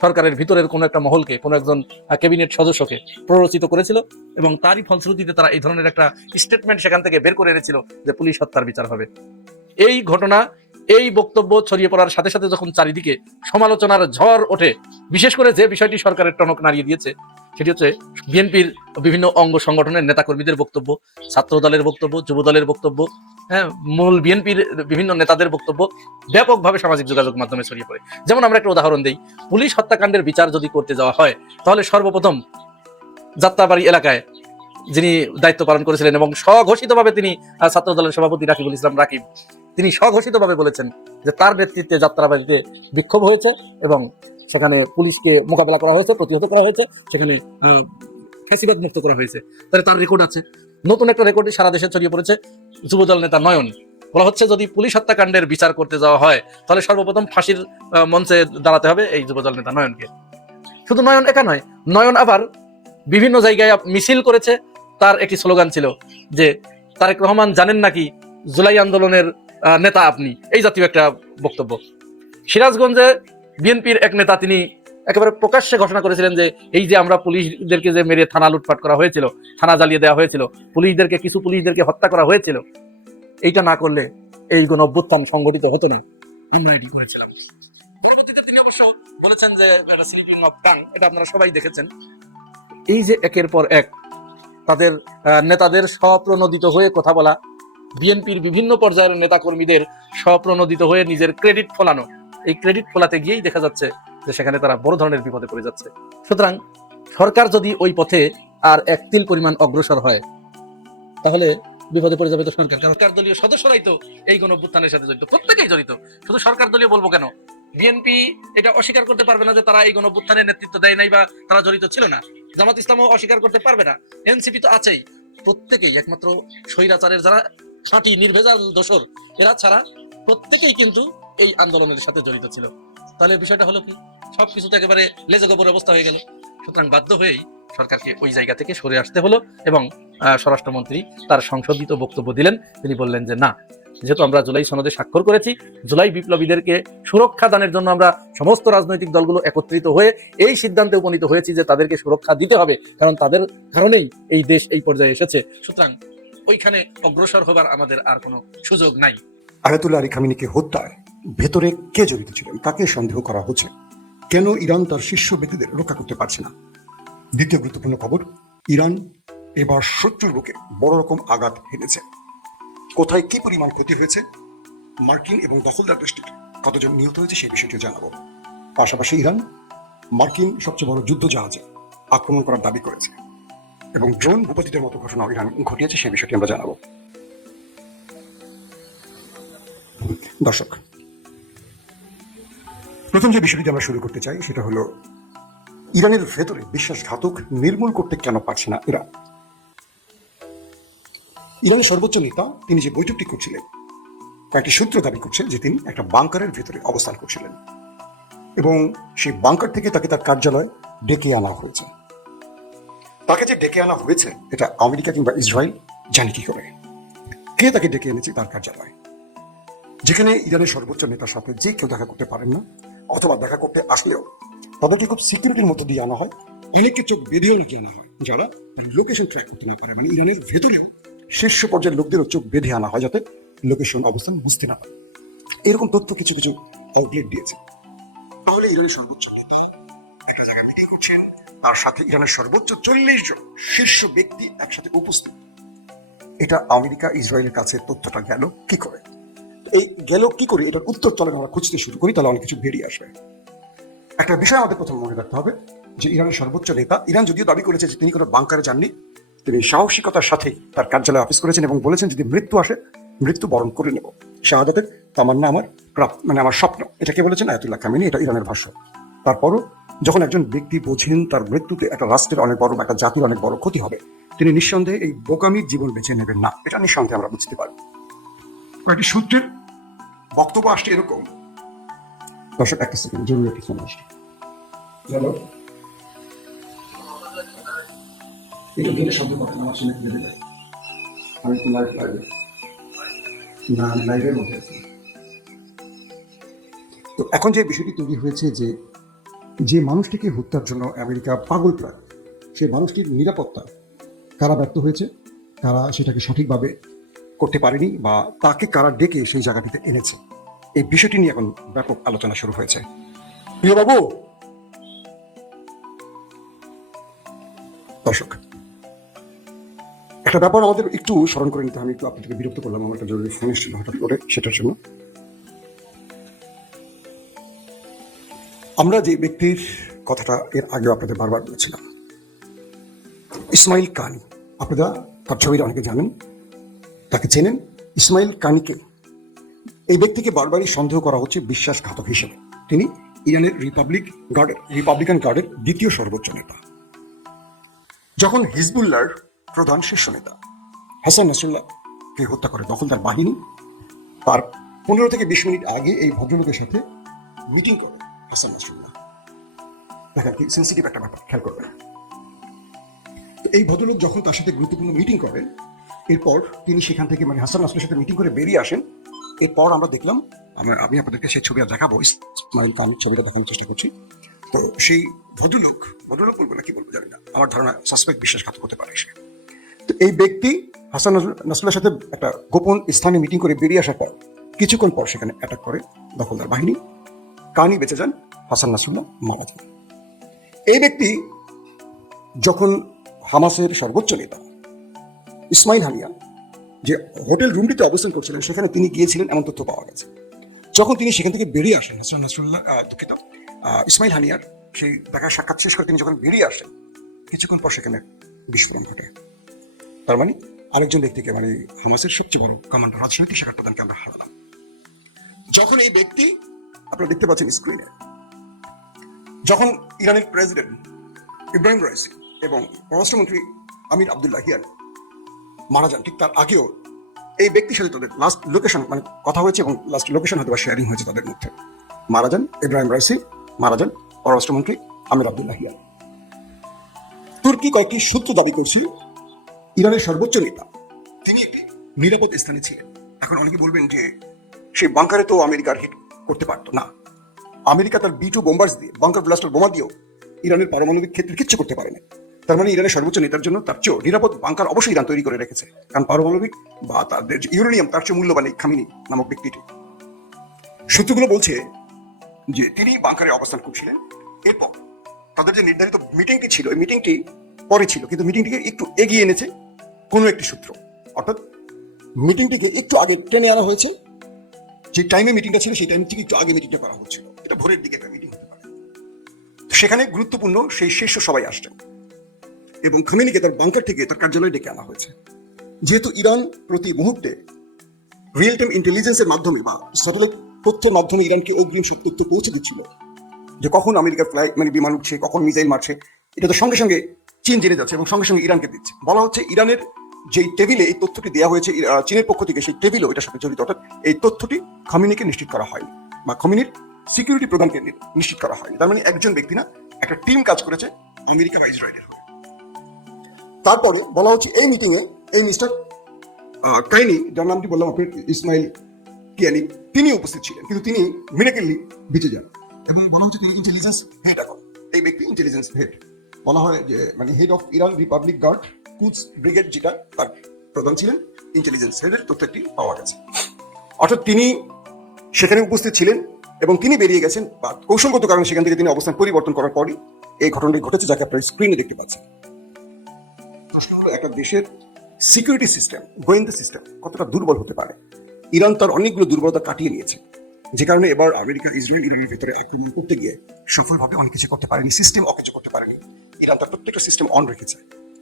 সরকারের ভিতরের কোনো একটা মহলকে, কোনো একজন ক্যাবিনেট সদস্যকে প্ররোচিত করেছিল, এবং তারই ফলশ্রুতিতে তারা এই ধরনের একটা স্টেটমেন্ট সেখান থেকে বের করে এনেছিল যে পুলিশ হত্যার বিচার হবে। এই ঘটনা, এই বক্তব্য ছড়িয়ে পড়ার সাথে সাথে যখন চারিদিকে সমালোচনার ঝড় ওঠে, বিশেষ করে যে বিষয়টি সরকারের টনক নাড়িয়ে দিয়েছে সেটি হচ্ছে বিএনপির বিভিন্ন অঙ্গ সংগঠনের নেতাকর্মীদের বক্তব্য, ছাত্র দলের বক্তব্য, যুব দলের বক্তব্য, হ্যাঁ, মূল বিএনপির বিভিন্ন নেতাদের বক্তব্য ব্যাপকভাবে সামাজিক যোগাযোগ মাধ্যমে ছড়িয়ে পড়ে। যেমন আমরা একটা উদাহরণ দিই, পুলিশ হত্যাকাণ্ডের বিচার যদি করতে যাওয়া হয় তাহলে সর্বপ্রথম যাত্রাবাড়ি এলাকায় যিনি দায়িত্ব পালন করেছিলেন এবং স্বঘোষিতভাবে তিনি ছাত্র দলের সভাপতি রাকিবুল ইসলাম রাকিব, তিনি স্বঘোষিতভাবে বলেছেন যে তার নেতৃত্বে যাত্রাবাড়িতে বিক্ষোভ হয়েছে এবং সেখানে পুলিশকে মোকাবেলা করা হয়েছে, প্রতিহত করা হয়েছে, সেখানে ফ্যাসিবাদ মুক্ত করা হয়েছে। তাহলে তার রেকর্ড আছে। নতুন একটা রেকর্ডে সারা দেশে ছড়িয়ে পড়েছে যুবদল নেতা নয়ন। বলা হচ্ছে যদি পুলিশ হত্যাকাণ্ডের বিচার করতে যাওয়া হয় তাহলে সর্বপ্রথম ফাঁসির মঞ্চে দাঁড়াতে হবে এই যুবদল নেতা নয়নকে। শুধু নয়ন একা নয়, নয়ন আবার বিভিন্ন জায়গায় মিছিল করেছে। তার একটি স্লোগান ছিল যে তারেক রহমান জানেন নাকি জুলাই আন্দোলনের নেতা আপনি, এই জাতীয় একটা বক্তব্য। সিরাজগঞ্জে বিএনপির এক নেতা তিনি একেবারে প্রকাশ্যে ঘোষণা করেছিলেন যে এই যে আমরা পুলিশদেরকে যে মেরে থানা লুটপাট করা হয়েছিল, থানা জ্বালিয়ে দেওয়া হয়েছিল, কিছু পুলিশদেরকে হত্যা করা হয়েছিল, এইটা না করলে এই গণ অভ্যুত্থান সংগঠিত হতো না, আমরা এটি করেছিলাম। তিনি অবশ্য বলেছেন যে স্লিপিং অফ টাং, এটা আপনারা সবাই দেখেছেন। এই যে একের পর এক তাদের নেতাদের স্বপ্রণোদিত হয়ে কথা বলা, বিএনপির বিভিন্ন পর্যায়ের নেতাকর্মীদের স্বপ্রণোদিত হয়ে নিজের ক্রেডিট ফলানো, এই ক্রেডিট ফলাতে গিয়েই দেখা যাচ্ছে যে সেখানে তারা বড় ধরনের বিপদে পড়ে যাচ্ছে। সুতরাং সরকার যদি ওই পথে আর এক তিল পরিমাণ অগ্রসর হয় তাহলে বিপদে পড়ে যাবে তো সরকার। সরকার দলীয় সদস্যরাই তো এই গণ অভ্যুত্থানের সাথে জড়িত, প্রত্যেকেই জড়িত। শুধু সরকার দলীয় বলবো কেন, বিএনপি এটা অস্বীকার করতে পারবে না যে তারা এই গণ অভ্যুত্থানের নেতৃত্ব দেয় নাই বা তারা জড়িত ছিল না। জামাত ইসলামও অস্বীকার করতে পারবে না, এনসিপি তো আছেই। প্রত্যেকেই, একমাত্র স্বৈরাচারের যারা খাঁটি নির্ভেজাল দোসর এরা ছাড়া প্রত্যেকেই কিন্তু এই আন্দোলনের সাথে জড়িত ছিল। তাহলে বিষয়টা হলো কি, সবকিছু তো একেবারে লেজে গোবর অবস্থা হয়ে গেল। সুতরাং বাধ্য হয়েই সরকারকে ওই জায়গা থেকে সরে আসতে হলো এবং স্বরাষ্ট্রমন্ত্রী তার সংশোধিত বক্তব্য দিলেন। তিনি বললেন যে না, যেহেতু আমরা জুলাই সনদে স্বাক্ষর করেছি, জুলাই বিপ্লবীদেরকে সুরক্ষা দানের জন্য আমরা সমস্ত রাজনৈতিক দলগুলো একত্রিত হয়ে এই সিদ্ধান্তে উপনীত হয়েছি যে তাদেরকে সুরক্ষা দিতে হবে, কারণ তাদের কারণেই এই দেশ এই পর্যায়ে এসেছে। সুতরাং ওইখানে অগ্রসর হবার আমাদের আর কোনো সুযোগ নাই। আয়াতুল্লাহ আলী খামেনিকে হত্যায় ভেতরে কে জড়িত ছিলেন, কাকে সন্দেহ করা হচ্ছে, কেন ইরান তার শীর্ষ ব্যক্তিদের রক্ষা করতে পারছে না? দ্বিতীয় গুরুত্বপূর্ণ খবর, ইরান এবার শত্রুর বুকে বড় রকম আঘাত হেনেছে। কোথায় কি পরিমাণ ক্ষতি হয়েছে, মার্কিন এবং দখলদার দেশটির কতজন নিহত হয়েছে সেই বিষয়টি জানাবো। পাশাপাশি ইরান মার্কিন সবচেয়ে বড় যুদ্ধ জাহাজে আক্রমণ করার দাবি করেছে এবং ড্রোন ভূপতিদের মতো ঘটনা ইরান ঘটিয়েছে সেই বিষয়টি আমরা জানাবো। দর্শক, প্রথম যে বিষয়টি আমরা শুরু করতে চাই সেটা হলো ইরানের ভেতরে বিশ্বাসঘাতক নির্মূল করতে কেন পারছে না ইরান। ইরানের সর্বোচ্চ নেতা তিনি যে বৈঠকটি করছিলেন, কয়েকটি সূত্র দাবি করছে যে তিনি একটা বাংকারের ভেতরে অবস্থান করছিলেন এবং সেই বাংকার থেকে তাকে তার কার্যালয় ডেকে আনা হয়েছে। তাকে যে ডেকে আনা হয়েছে এটা আমেরিকা কিংবা ইসরায়েল জানে কি করে? কে তাকে ডেকে এনেছে তার কার্যালয়, যেখানে ইরানের সর্বোচ্চ নেতার সাথে যে কেউ দেখা করতে পারেন না, অথবা দেখা করতে আসলেও তাদেরকে খুব সিকিউরিটির মধ্যে দিয়ে আনা হয়। অনেককে চোখ বেঁধেও নাকি আনা হয়, যারা লোকেশন ট্র্যাক করতে না পারে। মানে ইরানের ভেতরেও শীর্ষ পর্যায়ের লোকদেরও চোখ বেঁধে আনা হয় যাতে লোকেশন অবস্থান বুঝতে না পারে। এরকম তথ্য কিছু কিছু আউটলেট দিয়েছে। তাহলে ইরানের সর্বোচ্চ নেতা একটা জায়গায় মিটিং করছেন, তার সাথে ইরানের সর্বোচ্চ 40 জন শীর্ষ ব্যক্তি একসাথে উপস্থিত। এটা আমেরিকা ইসরায়েলের কাছে তথ্যটা গেল কি করে? এই গেল কি করে, এটার উত্তর চলেন আমরা খুঁজতে শুরু করি, তাহলে অনেক কিছু বেরিয়ে আসবে। একটা বিষয় আমাদের প্রথম মনে রাখতে হবে যে ইরানের সর্বোচ্চ নেতা, ইরান যদিও দাবি করেছে যে তিনি কোনো বাংকারে যাননি, তিনি সাহসিকতার সাথেই তার কার্যালয়ে অফিস করেছেন এবং বলেছেন যদি মৃত্যু আসে মৃত্যু বরণ করে নেব, শাহাদাতের তামান্না আমার মানে আমার স্বপ্ন। এটা কে বলেছেন? আয়াতুল্লাহ খামেনি, এটা ইরানের ভাষ্য। তারপরও যখন একজন ব্যক্তি বোঝেন তার মৃত্যুতে একটা রাষ্ট্রের অনেক বড়, একটা জাতির অনেক বড় ক্ষতি হবে, তিনি নিঃসন্দেহে এই বোকামির জীবন বেছে নেবেন না, এটা নিঃসন্দেহে আমরা বুঝতে পারি। কয়েকটি সূত্রের বক্তব্য আসছে এরকম। দর্শক একটা সেকেন্ড, জরুরি একটি ফোন আসছে। হ্যালো, একটু গেলে শব্দ কথা আমার শুনে ফেলে দেবে। আমি কি লাইভে না, আমি লাইভের মধ্যে আছি। তো এখন যে বিষয়টি তৈরি হয়েছে যে মানুষটিকে হত্যার জন্য আমেরিকা পাগল প্রায়, সেই মানুষটির নিরাপত্তা কারা ব্যর্থ হয়েছে, কারা সেটাকে সঠিকভাবে করতে পারেনি, বা তাকে কারা ডেকে সেই জায়গাটিতে এনেছে, এই বিষয়টি নিয়ে এখন ব্যাপক আলোচনা শুরু হয়েছে। প্রিয় বাবু, দর্শক একটা ব্যাপার আমাদের একটু স্মরণ করে নিতে, আমি একটু আপনাদেরকে বিরক্ত করলাম, আমার একটা জরুরি ফোন এসেছিল হঠাৎ করে, সেটার জন্য। আমরা যে ব্যক্তির কথাটা এর আগেও আপনাদের বারবার বলেছিলাম, ইসমাইল কানি, আপনারা তার ছবিটা অনেকে জানেন, তাকে চেনেন। ইসমাইল কানিকে, এই ব্যক্তিকে বারবারই সন্দেহ করা হচ্ছে বিশ্বাসঘাতক হিসেবে। তিনি ইরানের রিপাবলিকান গার্ডের দ্বিতীয় সর্বোচ্চ নেতা। যখন হিজবুল্লাহর প্রধান শীর্ষ নেতা হাসান নাসরুল্লাহকে হত্যা করে দখলদার বাহিনী, তার 15 থেকে 20 মিনিট আগে এই ভদ্রলোকের সাথে মিটিং করে হাসান নাসরুল্লাহ। দেখেন কি সেন্সিটিভ একটা ব্যাপার, খেয়াল করবেন। তো এই ভদ্রলোক যখন তার সাথে গুরুত্বপূর্ণ মিটিং করেন, এরপর তিনি সেখান থেকে মানে হাসান নাসরুল্লাহর সাথে মিটিং করে বেরিয়ে আসেন। এরপর আমরা দেখলাম, আমি আপনাদেরকে সেই ছবিটা দেখাবো, ইসমাইল কান ছবিটা দেখানোর চেষ্টা করছি। তো সেই ভদ্রলোক বলবো না কি বলবো জানি না, আমার ধারণা সাসপেক্ট, বিশ্বাসঘাতক হতে পারে সে। তো এই ব্যক্তি হাসান নাসরুল্লাহর সাথে একটা গোপন স্থানে মিটিং করে বেরিয়ে আসার পর কিছুক্ষণ পর সেখানে অ্যাটাক করে দখলদার বাহিনী। কানি বেঁচে যান, হাসান নাসরুল্লাহ মারা যান। এই ব্যক্তি যখন হামাসের সর্বোচ্চ নেতা ইসমাইল হানিয়া যে হোটেল রুমটিতে অবস্থান করছিলেন, সেখানে তিনি গিয়েছিলেন এমন তথ্য পাওয়া গেছে। যখন তিনি সেখান থেকে বেরিয়ে আসেন, হাসান নাসরুল্লাহ ইসমাইল হানিয়ার সেই দেখা সাক্ষাৎ শেষ করে তিনি যখন বেরিয়ে আসেন, কিছুক্ষণ পর সেখানে বিস্ফোরণ ঘটে। তার মানে আরেকজন ব্যক্তিকে, মানে হামাসের সবচেয়ে বড় কমান্ডার, রাজনৈতিক শাখার প্রধানকে আমরা হারালাম। যখন এই ব্যক্তি, আপনারা দেখতে পাচ্ছেন স্ক্রিনে, যখন ইরানের প্রেসিডেন্ট ইব্রাহিম রাইসি এবং পররাষ্ট্রমন্ত্রী আমির আবদুল্লাহিয়ান মারা যান, ঠিক তার আগেও এই ব্যক্তির সাথে তাদের লাস্ট লোকেশন মানে কথা হয়েছে এবং লাস্ট লোকেশন হয়তো শেয়ারিং হয়েছে তাদের মধ্যে। মারা যান ইব্রাহিম রাইসি, মারা যান পররাষ্ট্রমন্ত্রী আমির আবদুল্লাহিয়ান। তুর্কি কয়েকটি সূত্র দাবি করছে ইরানের সর্বোচ্চ নেতা তিনি একটি নিরাপদ স্থানে ছিলেন। এখন অনেকে বলবেন যে সেই বাংকারে তো আমেরিকার হিট করতে পারতো না, আমেরিকা তার B2 বোম্বার্স দিয়ে, বাংকার ব্লাস্টার বোমা দিয়েও ইরানের পারমাণবিক ক্ষেত্রে কিচ্ছু করতে পারে না। তার মানে ইরানের সর্বোচ্চ নেতার জন্য তার চেয়েও নিরাপদ বাংকার অবশ্যই ইরান তৈরি করে রেখেছে, কারণ পারমাণবিক বা তাদের যে ইউরেনিয়াম তার চেয়ে মূল্যবান এই খামিনি নামক ব্যক্তিটি। সূত্রগুলো বলছে যে তিনি বাংকারে অবস্থান করছিলেন। এরপর তাদের যে নির্ধারিত মিটিংটি ছিল, ওই মিটিংটি পরে ছিল, কিন্তু মিটিংটিকে একটু এগিয়ে এনেছে কোনো একটি সূত্র, অর্থাৎ মিটিংটিকে একটু আগে টেনে আনা হয়েছে। যে টাইমে মিটিংটা ছিল সেই টাইম থেকে একটু আগে মিটিংটা করা হচ্ছিল, এটা ভোরের দিকে একটা মিটিং হতে পারে। সেখানে গুরুত্বপূর্ণ সেই শীর্ষ সবাই আসছেন এবং খামেনিকে তার বাংকার থেকে তার কার্যালয়ে ডেকে আনা হয়েছে। যেহেতু ইরান প্রতি মুহূর্তে রিয়েল টাইম ইন্টেলিজেন্সের মাধ্যমে বা স্যাটেলাইট তথ্যের মাধ্যমে ইরানকে অগ্রিম তথ্য পৌঁছে দিচ্ছিল যে কখন আমেরিকার ফ্লাইট মানে বিমান উঠছে, কখন মিসাইল মারছে, এটা তো সঙ্গে সঙ্গে চীন জেনে যাচ্ছে এবং সঙ্গে সঙ্গে ইরানকে দিচ্ছে। বলা হচ্ছে ইরানের যেই টেবিলে এই তথ্যটি দেওয়া হয়েছে চীনের পক্ষ থেকে, সেই টেবিলও এটার সাথে জড়িত, অর্থাৎ এই তথ্যটি খামেনিকে নিশ্চিত করা হয়নি বা খামেনির সিকিউরিটি প্রদানকে নিশ্চিত করা হয়নি। তার মানে একজন ব্যক্তি না, একটা টিম কাজ করেছে আমেরিকা বা ইসরায়েলের হয়ে। তারপরে বলা হচ্ছে এই মিটিংয়ে এই মিস্টার কাইনি, যার নামটি বললাম আপনি ইসমাইল কিয়ানি, তিনি উপস্থিত ছিলেন, কিন্তু তিনি মিরাকেলি বেঁচে যান এবং বলা হচ্ছে তিনি ইন্টেলিজেন্স হেড। এখন এই ব্যক্তি ইন্টেলিজেন্স হেড, বলা হয় যে মানে head of Iran republic guard Quds brigade, যেটা তার প্রধান ছিলেন, ইন্টেলিজেন্স হেডের তথ্যটি পাওয়া গেছে। অর্থাৎ তিনি সেখানে উপস্থিত ছিলেন এবং তিনি বেরিয়ে গেছেন বা কৌশলগত কারণে সেখান থেকে তিনি অবস্থান পরিবর্তন করার পরই এই ঘটনাটি ঘটেছে, যাকে আপনারা স্ক্রিনে দেখতে পাচ্ছেন। একটা দেশের সিকিউরিটি সিস্টেম, গোয়েন্দা সিস্টেম কতটা দুর্বল হতে পারে। ইরান তার অনেকগুলো দুর্বলতা কাটিয়ে নিয়েছে, যে কারণে এবার আমেরিকা ইসরায়েল ইরানের ভিতরে আক্রমণ করতে গিয়ে সফলভাবে অনেক কিছু করতে পারেনি, সিস্টেম অকেজ করতে পারেনি। ইরান তার প্রত্যেকটা সিস্টেম অন রেখেছে,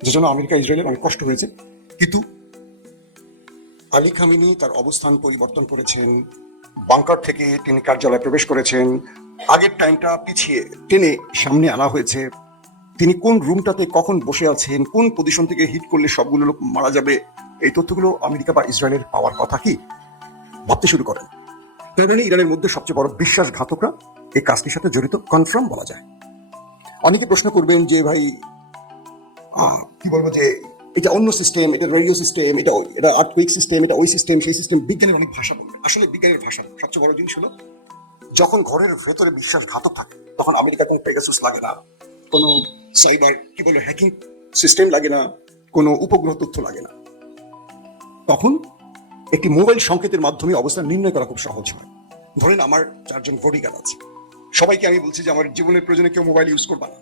যে জন্য আমেরিকা ইসরায়েলের অনেক কষ্ট হয়েছে। কিন্তু আলী খামেনি তার অবস্থান পরিবর্তন করেছেন, বাংকার থেকে তিনি কার্যালয়ে প্রবেশ করেছেন, আগের টাইমটা পিছিয়ে টেনে সামনে আনা হয়েছে। তিনি কোন রুমটাতে কখন বসে আছেন, কোন পজিশন থেকে হিট করলে সবগুলো লোক মারা যাবে, এই তথ্যগুলো আমেরিকা বা ইসরায়েলের পাওয়ার কথা কি ভাবতে শুরু করেন। তার মানে ইরানের মধ্যে সবচেয়ে বড় বিশ্বাসঘাতকরা এই কাজটির সাথে জড়িত, কনফার্ম বলা যায়। অনেকে প্রশ্ন করবেন যে ভাই কি বলবো, যে এটা অন্য সিস্টেম, এটা রেডিও সিস্টেম, এটা আর্থকুইক সিস্টেম, এটা ওই সিস্টেম, সেই সিস্টেম। বিজ্ঞানের অনেক ভাষা বলবে, আসলে বিজ্ঞানের ভাষা সবচেয়ে বড় জিনিস হলো যখন ঘরের ভেতরে বিশ্বাসঘাতক থাকে তখন আমেরিকার কোনো পেগাসুস লাগে না, কোনো সাইবার কি বলে হ্যাকিং সিস্টেম লাগে না, কোনো উপগ্রহ তথ্য লাগে না। তখন একটি মোবাইল সংকেতের মাধ্যমে অবস্থান নির্ণয় করা খুব সহজ হয়। ধরেন আমার 4 জন বডিগার্ড আছে, সবাইকে আমি বলছি যে আমার জীবনের প্রয়োজনে কেউ মোবাইল ইউজ করবা না,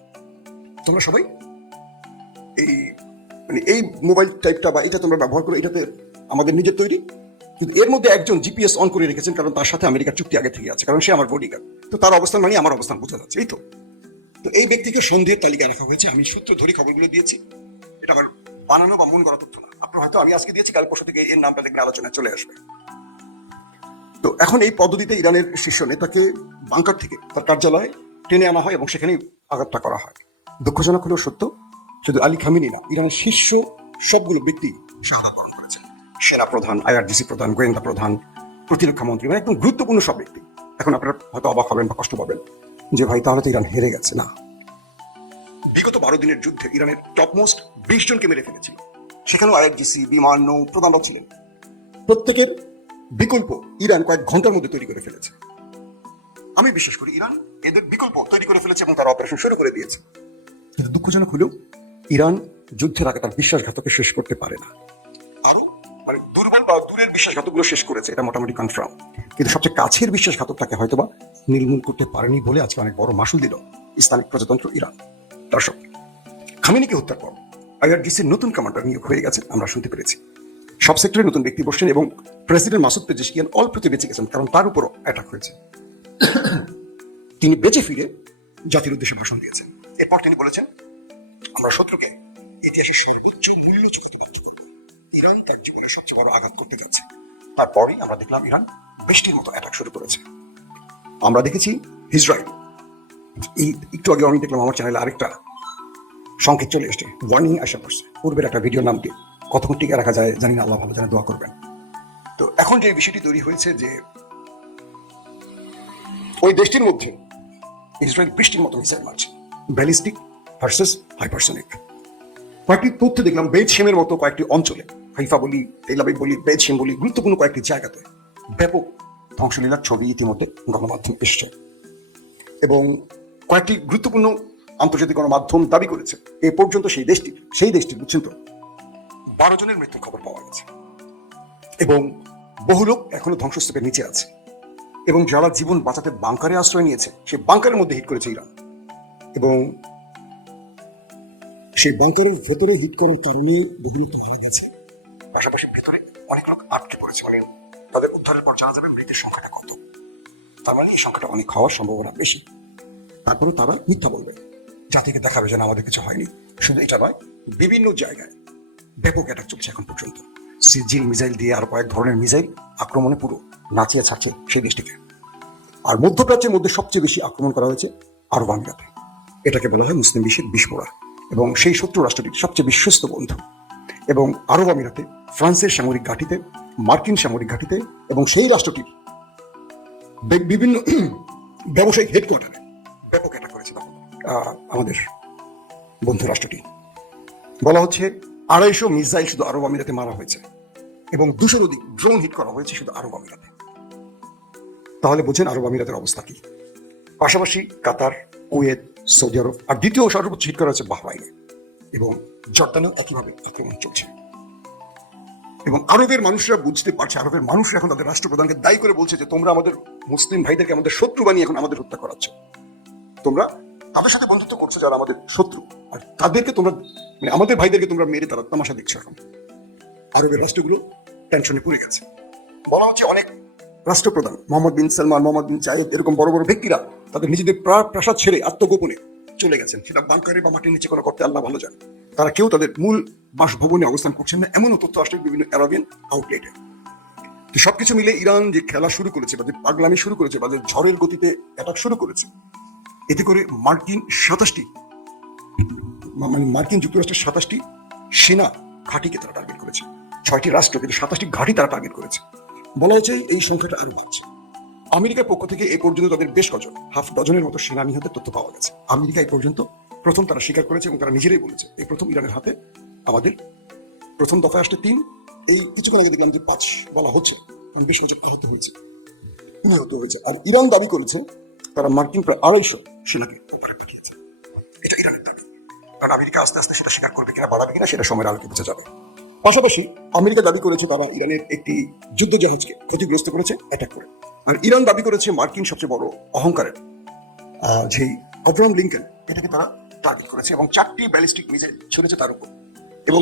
তোমরা সবাই এই মানে এই মোবাইল টাইপটা বা এটা তোমরা ব্যবহার করো, এটাতে আমাদের নিজের তৈরি। কিন্তু এর মধ্যে একজন জিপিএস অন করে রেখেছেন, কারণ তার সাথে আমেরিকার চুক্তি আগে থেকে আছে, কারণ সে আমার বডিগার্ড। তো তার অবস্থান মানে আমার অবস্থান বোঝা যাচ্ছে, এই তো। তো এই ব্যক্তিকে সন্দেহের তালিকায় রাখা হয়েছে। আমি সূত্র ধরে খবরগুলো দিয়েছি, এটা আমার বানানো বা মন করা তথ্য না। আপনার হয়তো আমি আজকে দিয়েছি, কাল পরশু থেকে এর নামটা দেখবেন আলোচনায় চলে আসবে। তো এখন এই পদ্ধতিতে ইরানের শীর্ষ নেতাকে বাংকার থেকে তার কার্যালয়ে টেনে আনা হয় এবং সেখানেই আঘাতটা করা হয়। দুঃখজনক হলেও সত্য, শুধু আলী খামেনি না, ইরানের শীর্ষ সবগুলো ব্যক্তি শাহাদাত বরণ করেছেন। সেনা প্রধান, আইআরজিসি প্রধান, গোয়েন্দা প্রধান, প্রতিরক্ষা মন্ত্রী, মানে একদম গুরুত্বপূর্ণ সব ব্যক্তি। এখন আপনারা হয়তো অবাক হবেন বা কষ্ট পাবেন যে ভাই তাহলে তো ইরান হেরে গেছে। না, বিগত 12 দিনের যুদ্ধে ইরানের টপমোস্ট 20 জনকে মেরে ফেলেছিল। সেখানেও আইআরজিসি, বিমান, নৌ প্রধানরাও ছিলেন। প্রত্যেকের বিকল্প ইরান কয়েক ঘন্টার মধ্যে তৈরি করে ফেলেছে। আমি বিশ্বাস করি ইরান এদের বিকল্প তৈরি করে ফেলেছে এবং তারা অপারেশন শুরু করে দিয়েছে। কিন্তু দুঃখজনক হলেও ইরান যুদ্ধের আগে তার বিশ্বাসঘাতকে শেষ করতে পারে না। আরো মানে দুর্বল বা দূরের বিশ্বাসঘাতকগুলো শেষ করেছে, এটা মোটামুটি কনফার্ম। কিন্তু সবচেয়ে কাছের বিশ্বাসঘাতকটাকে হয়তোবা নির্মূল করতে পারেনি বলে আজকে অনেক বড় মাসুল দিল ইসলামিক প্রজাতন্ত্র ইরান। দর্শক, খামেনিকে হত্যার পর আইআরজিসির নতুন কমান্ডার নিয়োগ হয়ে গেছে, আমরা শুনতে পেরেছি। সব সেক্টরে নতুন ব্যক্তি বসছেন এবং প্রেসিডেন্ট মাসুদ পেজেশকিয়ান অল্পতে বেঁচে গেছেন, কারণ তার উপরও অ্যাটাক হয়েছে। তিনি বেঁচে ফিরে জাতির উদ্দেশ্যে ভাষণ দিয়েছেন। এরপর তিনি বলেছেন, আমরা শত্রুকে ইতিহাসের সর্বোচ্চ মূল্য চুকাতে বাধ্য করব। ইরান তার জীবনের সবচেয়ে বড় আঘাত করতে যাচ্ছে। তারপরেই আমরা দেখলাম ইরান বৃষ্টির মতো অ্যাটাক শুরু করেছে। আমরা দেখেছি ইসরায়েল, এই একটু আগে আমি দেখলাম আমার চ্যানেলে আরেকটা সংকেত চলে এসছে, ওয়ার্নিং আসা করছে। পূর্বের একটা ভিডিও নাম দিয়ে কতক্ষণ টিকে রাখা যায় জানি না, আল্লাহ ভালো জানে, দোয়া করবেন। তো এখন যে বিষয়টি তৈরি হয়েছে যে ওই দেশটির মধ্যে ইসরায়েল বৃষ্টির মতো মিসাইল মারছে, ব্যালিস্টিক ভার্সেস হাইপারসনিক। কয়েকটি তথ্য দেখলাম বেজ শেমের মতো কয়েকটি অঞ্চলে, হাইফা বলি, তেল আবিব বলি, বেজ শেম বলি, গুরুত্বপূর্ণ কয়েকটি জায়গাতে ব্যাপক ধ্বংসলীলার ছবি ইতিমধ্যে গণমাধ্যমে এসছে এবং কয়েকটি গুরুত্বপূর্ণ আন্তর্জাতিক গণমাধ্যম দাবি করেছে এ পর্যন্ত সেই দেশটির বুঝছেন তো 12 জনের মৃত্যুর খবর পাওয়া গেছে এবং বহু লোক এখনো ধ্বংসস্তূপের নিচে আছে এবং যারা জীবন বাঁচাতে বাংকারে আশ্রয় নিয়েছে সেই বাংকারের মধ্যে হিট করেছে ইরান এবং সেই বাংকারের ভেতরে হিট করার কারণে বহু লোক মারা গেছে। পাশাপাশি ভেতরে অনেক লোক আটকে পড়েছে, মানে তাদের উদ্ধারের পর জানা যাবে মৃতের সংখ্যাটা কত। তার মানে এই সংখ্যাটা অনেক হওয়ার সম্ভাবনা বেশি। তারপরে তারা মিথ্যা বলবে, জাতিকে দেখাবে যেন আমাদের কিছু হয়নি। শুধু এটা নয়, বিভিন্ন জায়গায় ব্যাপক অ্যাটাক চলছে এখন পর্যন্ত। সিজিল মিসাইল দিয়ে আরো কয়েক ধরনের মিসাইল আক্রমণে পুরো নাচিয়ে ছাড়ছে সেই দেশটিকে। আর মধ্যপ্রাচ্যের মধ্যে সবচেয়ে বেশি আক্রমণ করা হয়েছে আরব আমিরাতে। এটাকে বলা হয় মুসলিম বিশ্বের বিস্ফোরণ এবং সেই শত্রু রাষ্ট্রটির সবচেয়ে বিশ্বস্ত বন্ধু। এবং আরব আমিরাতে ফ্রান্সের সামরিক ঘাঁটিতে, মার্কিন সামরিক ঘাঁটিতে এবং সেই রাষ্ট্রটির বিভিন্ন ব্যবসায়িক হেডকোয়ার্টারে ব্যাপক অ্যাটাক করেছে আমাদের বন্ধু রাষ্ট্রটি। বলা হচ্ছে 250 মিসাইল শুধু আরব আমিরাতে মারা হয়েছে এবং 200-র অধিক ড্রোন হিট করা হয়েছে শুধু আরব আমিরাতে। তাহলে বোঝেন আরব আমিরাতের অবস্থা কি। পাশাপাশি কাতার, কুয়েত, সৌদি আরব, আর দ্বিতীয় সর্বোচ্চ হিট করা হচ্ছে বাহরাইনে এবং জর্দানেও একইভাবে আক্রমণ চলছে। এবং আরবের মানুষরা বুঝতে পারছে, আরবের মানুষরা এখন তাদের রাষ্ট্রপ্রধানকে দায়ী করে বলছে যে তোমরা আমাদের মুসলিম ভাইদেরকে আমাদের শত্রু বানিয়ে এখন আমাদের হত্যা করাচ্ছ। তোমরা তাদের সাথে বন্ধুত্ব করছো যারা আমাদের শত্রু, আর তাদেরকে তোমরা মানে আমাদের ভাইদেরকে তোমরা মেরে তারা তামাশা দেখছো। এখন আরবের রাষ্ট্রগুলো টেনশনে পড়ে গেছে। বলা হচ্ছে অনেক রাষ্ট্রপ্রধান, মোহাম্মদ বিন সালমান, মোহাম্মদ বিন জায়েদ, এরকম বড় বড় ব্যক্তিরা তাদের নিজেদের প্রাসাদ ছেড়ে আত্মগোপনে চলে গেছেন, সেটা বাংকারে বা মাটির নিচে কোনো করতে আল্লাহ ভালো জানে। তারা কেউ তাদের মূল বাসভবনে অবস্থান করছেন না, এমনও তথ্য আসছে বিভিন্ন আরবিয়ান আউটলেটে। তো সবকিছু মিলে ইরান যে খেলা শুরু করেছে বা যে পাগলামি শুরু করেছে বা যে ঝড়ের গতিতে অ্যাটাক শুরু করেছে, এতে করে মার্কিন যুক্তরাষ্ট্রের 27টি সেনা ঘাঁটিকে তারা টার্গেট করেছে। 6টি রাষ্ট্র কিন্তু 27টি ঘাঁটি তারা টার্গেট করেছে। বলা হচ্ছে এই সংখ্যাটা আরো বাড়ছে। আমেরিকার পক্ষ থেকে এই পর্যন্ত তাদের বেশ কজন হাফ ডজনের মতো সেনা নিহতের তথ্য পাওয়া গেছে। আমেরিকা এই পর্যন্ত প্রথম তারা স্বীকার করেছে এবং তারা নিজেরাই বলেছে এই প্রথম ইরানের হাতে আমাদের প্রথম দফায় আসতে 3, এই কিছুক্ষণ আগে দেখলাম যে 5 বলা হচ্ছে, বেশ কিছু আহত হয়েছে, নিহত হয়েছে। আর ইরান দাবি করেছে তারা মার্কিন প্রায় 250 সেনাকে উপরে পাঠিয়েছে। এটা ইরানের দাবি, কারণ আমেরিকা আস্তে আস্তে সেটা স্বীকার করবে কিনা বাড়াবে কিনা সেটা সময়ের আলোকে বোঝা যাবে। পাশাপাশি আমেরিকা দাবি করেছে তারা ইরানের একটি যুদ্ধ জাহাজকে ক্ষতিগ্রস্ত করেছে অ্যাটাক করে। আর ইরান দাবি করেছে মার্কিন সবচেয়ে বড় অহংকারের যেই আব্রাহাম লিঙ্কন, এটাকে তারা টার্গেট করেছে এবং 4টি ব্যালিস্টিক মিসাইল ছুড়েছে তার উপর এবং